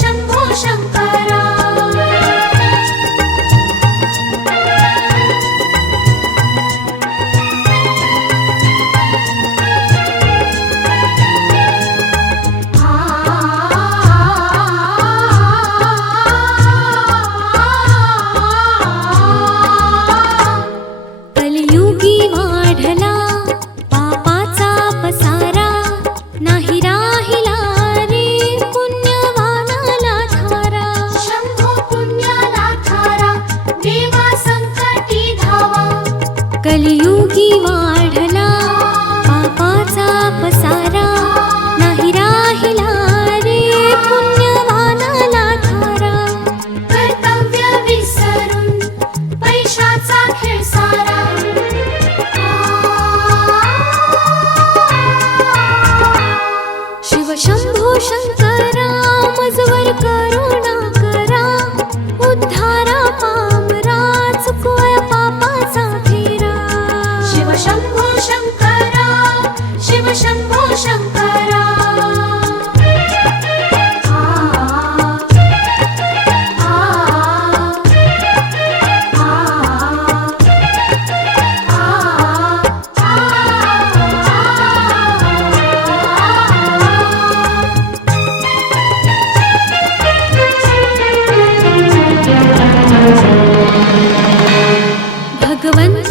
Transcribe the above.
शंभो शंकरा कलियुगी वाढला पापाचा पसारा, नाही राहिला रे पुण्यवानाला थारा. शंभो पुण्याला थारा देवा संकटी धावा कलियुगी वाढला पापाचा पसारा, नाही राहिला रे पुण्यवानाला थारा. कर्तव्य विसरून पैशाचा खेळ सारा शिव शंभो शंकरा मजवर करुणा करा, उद्धारा पामरा चुकवाय पापाचा फेरा. शिव शंभो शंकरा शिव शंभो शंकरा भगवंत